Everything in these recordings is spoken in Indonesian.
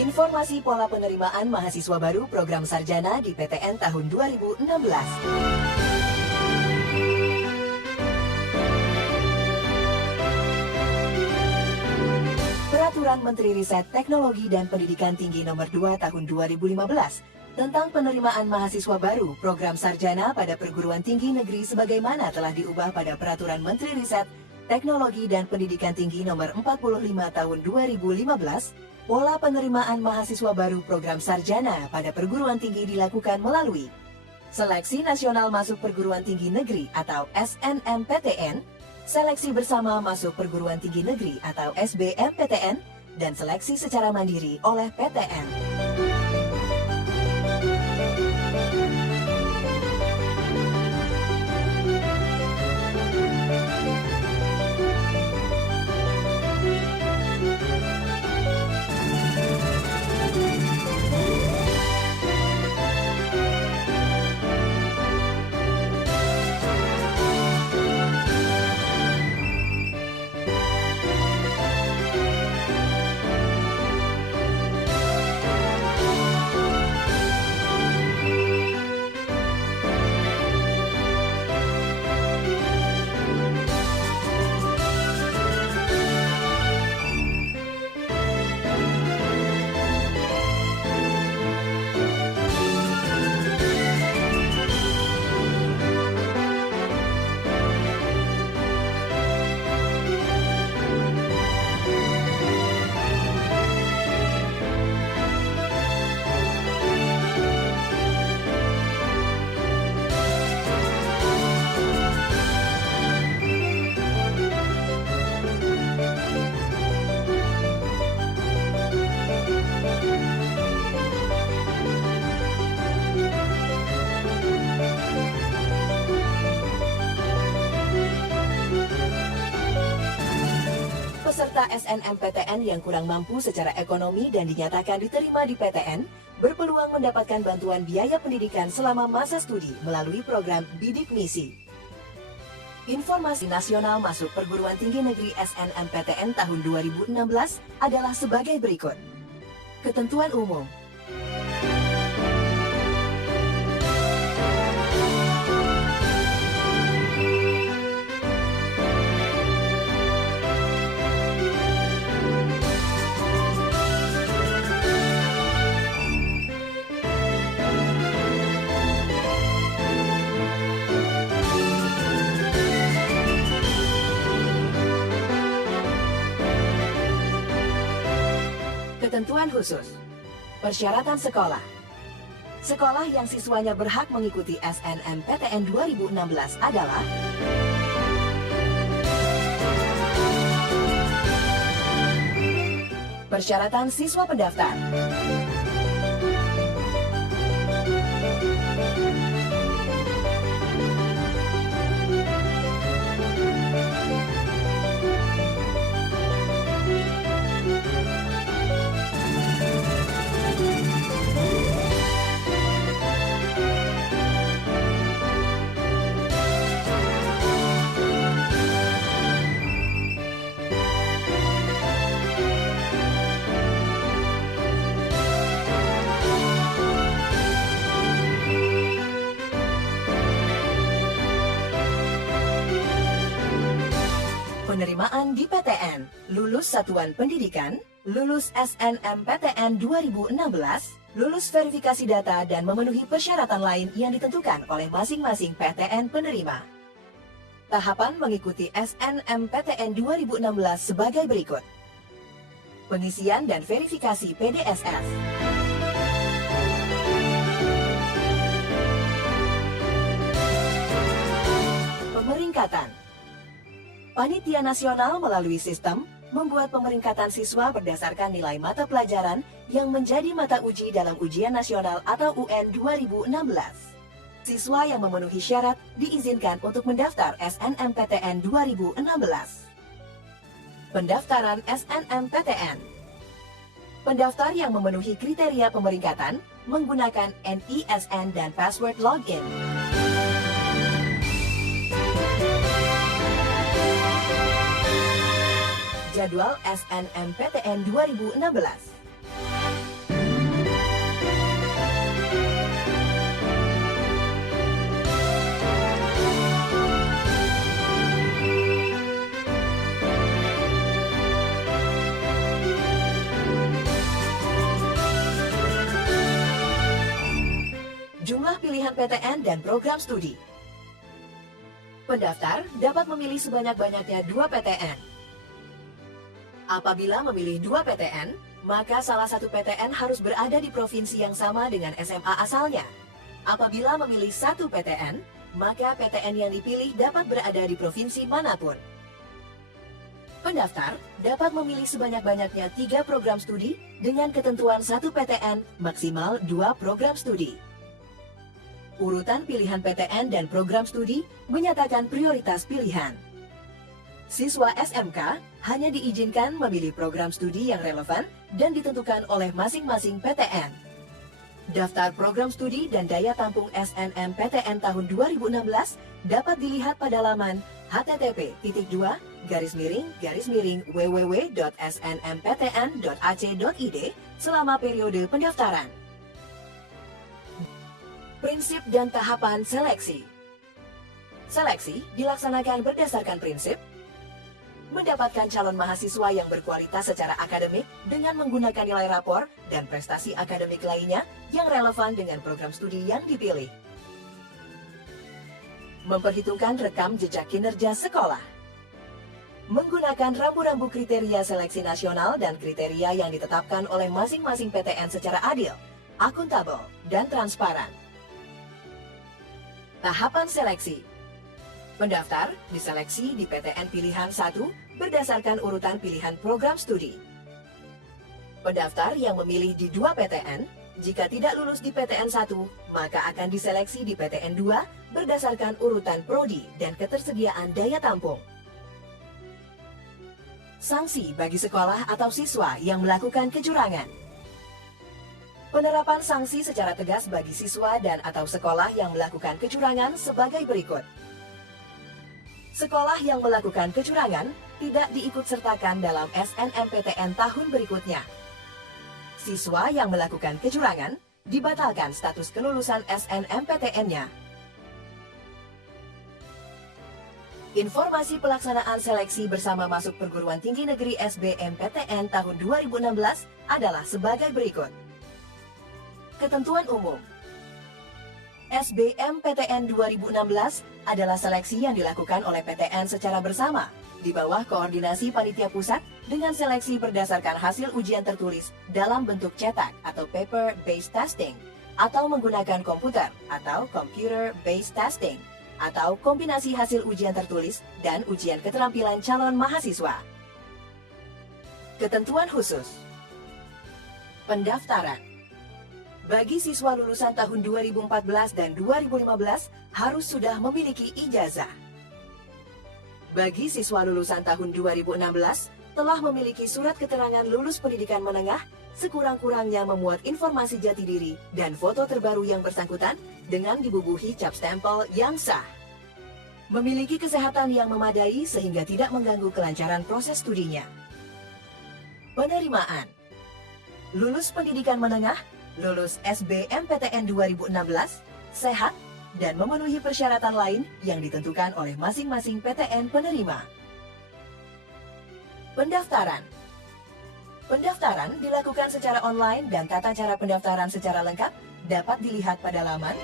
Informasi pola penerimaan mahasiswa baru program sarjana di PTN tahun 2016. Peraturan Menteri Riset Teknologi dan Pendidikan Tinggi Nomor 2 Tahun 2015 tentang penerimaan mahasiswa baru program sarjana pada perguruan tinggi negeri sebagaimana telah diubah pada Peraturan Menteri Riset Teknologi dan Pendidikan Tinggi Nomor 45 Tahun 2015, pola penerimaan mahasiswa baru program sarjana pada perguruan tinggi dilakukan melalui Seleksi Nasional Masuk Perguruan Tinggi Negeri atau SNMPTN, Seleksi Bersama Masuk Perguruan Tinggi Negeri atau SBMPTN, dan seleksi secara mandiri oleh PTN. Peserta SNMPTN yang kurang mampu secara ekonomi dan dinyatakan diterima di PTN berpeluang mendapatkan bantuan biaya pendidikan selama masa studi melalui program Bidik Misi. Informasi nasional masuk perguruan tinggi negeri SNMPTN tahun 2016 adalah sebagai berikut. Ketentuan umum. Ketentuan khusus. Persyaratan sekolah. Sekolah yang siswanya berhak mengikuti SNMPTN 2016 adalah persyaratan siswa pendaftar. Penerimaan di PTN, lulus satuan pendidikan, lulus SNMPTN 2016, lulus verifikasi data dan memenuhi persyaratan lain yang ditentukan oleh masing-masing PTN penerima. Tahapan mengikuti SNMPTN 2016 sebagai berikut. Pengisian dan verifikasi PDSS. Pemeringkatan. Panitia Nasional melalui sistem membuat pemeringkatan siswa berdasarkan nilai mata pelajaran yang menjadi mata uji dalam ujian nasional atau UN 2016. Siswa yang memenuhi syarat diizinkan untuk mendaftar SNMPTN 2016. Pendaftaran SNMPTN. Pendaftar yang memenuhi kriteria pemeringkatan menggunakan NISN dan password login. Jadwal SNMPTN 2016. pilihan PTN dan program studi. Pendaftar dapat memilih sebanyak-banyaknya 2 PTN. Apabila memilih 2 PTN, maka salah satu PTN harus berada di provinsi yang sama dengan SMA asalnya. Apabila memilih 1 PTN, maka PTN yang dipilih dapat berada di provinsi manapun. Pendaftar dapat memilih sebanyak-banyaknya 3 program studi dengan ketentuan 1 PTN maksimal 2 program studi. Urutan pilihan PTN dan program studi menyatakan prioritas pilihan. Siswa SMK hanya diizinkan memilih program studi yang relevan dan ditentukan oleh masing-masing PTN. Daftar program studi dan daya tampung SNMPTN tahun 2016 dapat dilihat pada laman http://www.snmptn.ac.id selama periode pendaftaran. Prinsip dan tahapan seleksi. Seleksi dilaksanakan berdasarkan prinsip mendapatkan calon mahasiswa yang berkualitas secara akademik dengan menggunakan nilai rapor dan prestasi akademik lainnya yang relevan dengan program studi yang dipilih. Memperhitungkan rekam jejak kinerja sekolah. Menggunakan rambu-rambu kriteria seleksi nasional dan kriteria yang ditetapkan oleh masing-masing PTN secara adil, akuntabel, dan transparan. Tahapan seleksi. Pendaftar diseleksi di PTN pilihan 1 berdasarkan urutan pilihan program studi. Pendaftar yang memilih di 2 PTN, jika tidak lulus di PTN 1, maka akan diseleksi di PTN 2 berdasarkan urutan prodi dan ketersediaan daya tampung. Sanksi bagi sekolah atau siswa yang melakukan kecurangan. Penerapan sanksi secara tegas bagi siswa dan atau sekolah yang melakukan kecurangan sebagai berikut. Sekolah yang melakukan kecurangan tidak diikutsertakan dalam SNMPTN tahun berikutnya. Siswa yang melakukan kecurangan dibatalkan status kelulusan SNMPTN-nya. Informasi pelaksanaan seleksi bersama masuk perguruan tinggi negeri SBMPTN tahun 2016 adalah sebagai berikut. Ketentuan umum. SBMPTN 2016 adalah seleksi yang dilakukan oleh PTN secara bersama di bawah koordinasi panitia pusat dengan seleksi berdasarkan hasil ujian tertulis dalam bentuk cetak atau paper-based testing atau menggunakan komputer atau computer-based testing atau kombinasi hasil ujian tertulis dan ujian keterampilan calon mahasiswa. Ketentuan khusus. Pendaftaran. Bagi siswa lulusan tahun 2014 dan 2015 harus sudah memiliki ijazah. Bagi siswa lulusan tahun 2016 telah memiliki surat keterangan lulus pendidikan menengah, sekurang-kurangnya memuat informasi jati diri dan foto terbaru yang bersangkutan dengan dibubuhi cap stempel yang sah. Memiliki kesehatan yang memadai sehingga tidak mengganggu kelancaran proses studinya. Penerimaan. Lulus pendidikan menengah, lulus SBMPTN 2016, sehat, dan memenuhi persyaratan lain yang ditentukan oleh masing-masing PTN penerima. Pendaftaran. Pendaftaran dilakukan secara online dan tata cara pendaftaran secara lengkap dapat dilihat pada laman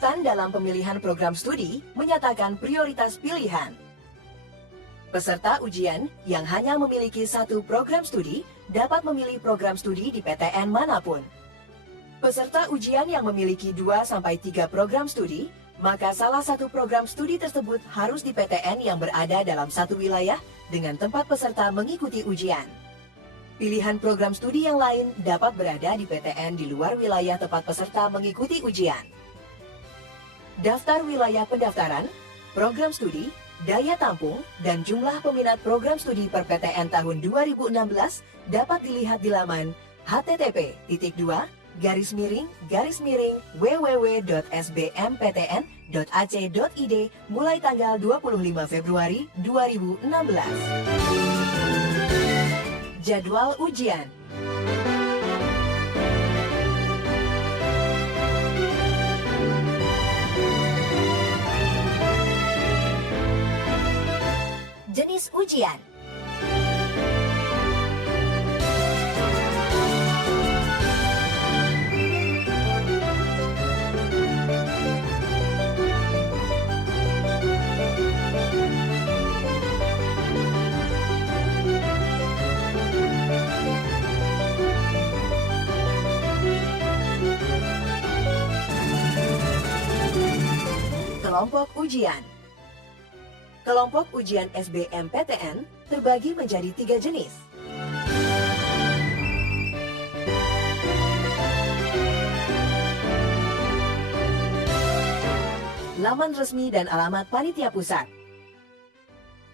urutan dalam pemilihan program studi menyatakan prioritas pilihan. Peserta ujian yang hanya memiliki 1 program studi dapat memilih program studi di PTN manapun. Peserta ujian yang memiliki 2-3 program studi, maka salah satu program studi tersebut harus di PTN yang berada dalam satu wilayah dengan tempat peserta mengikuti ujian. Pilihan program studi yang lain dapat berada di PTN di luar wilayah tempat peserta mengikuti ujian. Daftar wilayah pendaftaran, program studi, daya tampung, dan jumlah peminat program studi per PTN tahun 2016 dapat dilihat di laman http://www.sbmptn.ac.id mulai tanggal 25 Februari 2016. Jadwal ujian. Jenis ujian. Kelompok ujian. Kelompok ujian SBMPTN terbagi menjadi 3 jenis. Laman resmi dan alamat panitia pusat.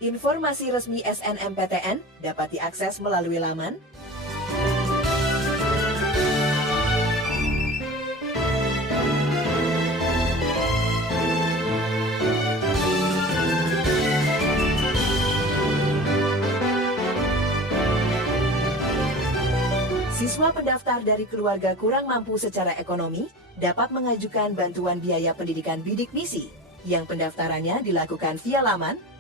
Informasi resmi SNMPTN dapat diakses melalui laman siswa pendaftar dari keluarga kurang mampu secara ekonomi dapat mengajukan bantuan biaya pendidikan bidik misi yang pendaftarannya dilakukan via laman